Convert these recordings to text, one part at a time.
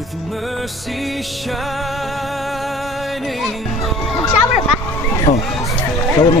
with mercy shining. Mag-shower ba? Oh, shower mo.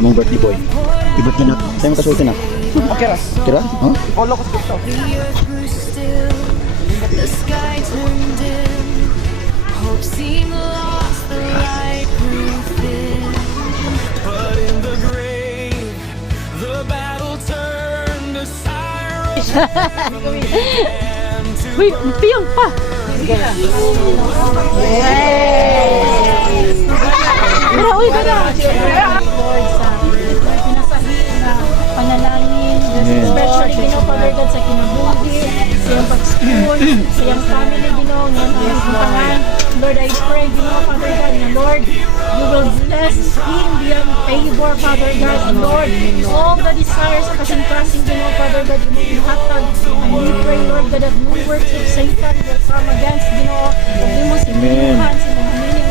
Among birthday boy. I-birthday na. Sa'yo mo kasulti na. Okay ra. Kira? Huh? Follow ko sa TikTok. The sky turned dim, hope seemed lost, the light grew thin. But in the grave, the battle turned to siren. Uy, piyong pa! Pero, uy, ganda! Lord, sa pinasahin na panalangin, especially, Ginoo, Father God, sa kinabuhi, sa iyong pag-school, sa iyong family, Ginoo, nga pangalan. Lord, I pray, Ginoo, Father God, na Lord, you will bless him beyond favor, Father God, and Lord, all the desires of kasing-kasing, Ginoo, Father God, you will hatag. And we pray, Lord God, that no works of Satan will come against, Ginoo, and you must inuhan sa mga meaning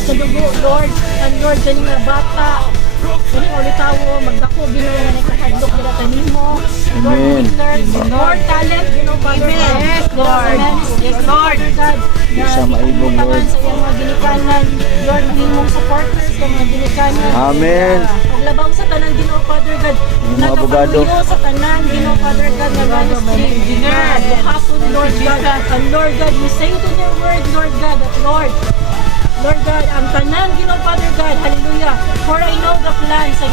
sa dugo, Lord, and Lord, galing na bata, galing ulit tawo, magdako, Ginoo, na nakahadlok nila kanimo, Lord, we declare more talent, Ginoo, Father God, Lord, yes, Lord, God, Sa maibong, Lord. sa iyong mga ginikanan, Lord, himong support sa mga ginikanan. Amen. Paglabaw sa tanan, Ginoo, Father God, mga abogado. nagapaluyo sa tanan, Ginoo, Father God, engineer, buhaton, Lord God, and Lord God, you say to your word, Lord God, that Lord God, ang tanan, Ginoo, Father God, hallelujah, for I know the plans I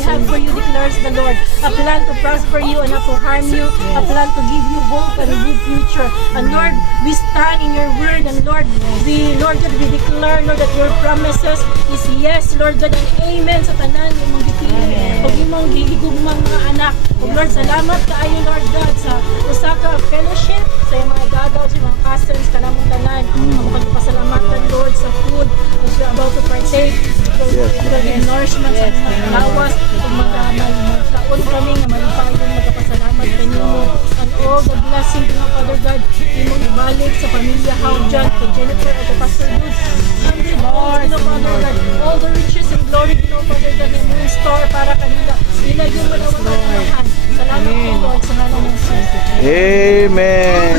have for you, declares the Lord, a plan to prosper you and not to harm you, a plan to give you hope and a good future. And Lord, we stand in your word, and Lord God, we declare, Lord, that your promises is yes, Lord God, and amen sa tanan ng mga gipili. Pag imong gihigugmang mga anak. O Lord, salamat kaayo, Lord God, sa Osaka Fellowship, sa iyong mga gagaw, sa mga cousins, kanamong tanan. Ang pagpasalamatan, Lord, sa food that you're about to partake. Lord, the nourishment sa mga lawas, kung magkaon kami na malipayong magpasalamat kanyo. And all the blessing, Father God, imong ibalik sa pamilya Howjan, kay Jennifer at kay Pastor Luz. And Lord, Father God, all the riches and glory, Father God, na yung store para kanila. Nila yung malawahan. Salamat po, Lord, sa ngalan ng Jesus. Amen.